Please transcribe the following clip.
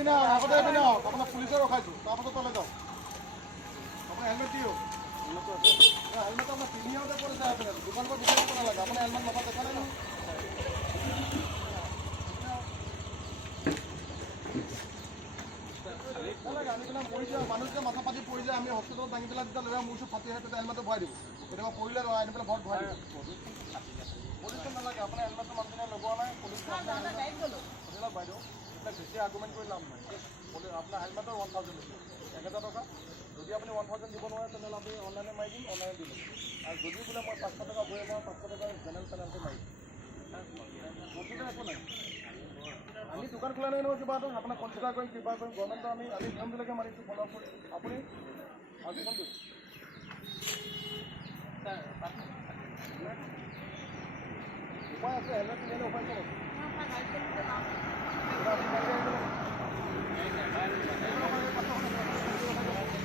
পিনে আহক আপোনাক পুলিচে ৰখাইছোঁ তাৰপাছত তলে যাওক আপুনি হেলমেট দিয়ক হেলমেট আপোনাৰ পিন্ধি আহোঁতে পৰিছে আপোনাৰ দোকানৰ পৰা বিচাৰিব নালাগে আপুনি হেলমেট নকৰা দেখা নাই নহয় আনি পেলাই মৰি যায় মানুহ যেতিয়া মাথা পাতি পৰি যায় আমি হস্পিটেলত দাঙি পেলাই যেতিয়া লৈ মোৰ ফাটি আহে তেতিয়া হেলমেটটো ভৰাই দিব কেতিয়াবা পৰিলে আনি পেলাই ঘৰত ভৰাই দিব পুলিচটো নালাগে আপোনাৰ হেলমেটটো মানুহজনে লগোৱা নাই পুলিচ বাইদেউ এইবিলাক বেছি আৰ্গুমেণ্ট কৰি লাভ নাই আপোনাৰ হেলমেটৰ 1000 লৈছে 1000 টকা যদি আপুনি 1000 দিব নোৱাৰে তেনেহ'লে আপুনি অনলাইনে মাৰি দিম অনলাইনে দিম আৰু যদি বোলে মই 500 টকা ভৰাই মই 500 টকা জেনেৰেল পেনাল্টি মাৰি দিম বস্তুটো একো নাই আমি দোকান খোলা নাই নহয় কিবা এটা আপোনাক কনচিডাৰ কৰিম কিবা কৰিম গভৰ্ণমেণ্টৰ আমি নিয়মবিলাকে মানিছোঁ ফ'ল' আপ কৰি আপুনি কোনটো উপায় আছে হেলমেট পিন্ধিলে উপায় চব আছে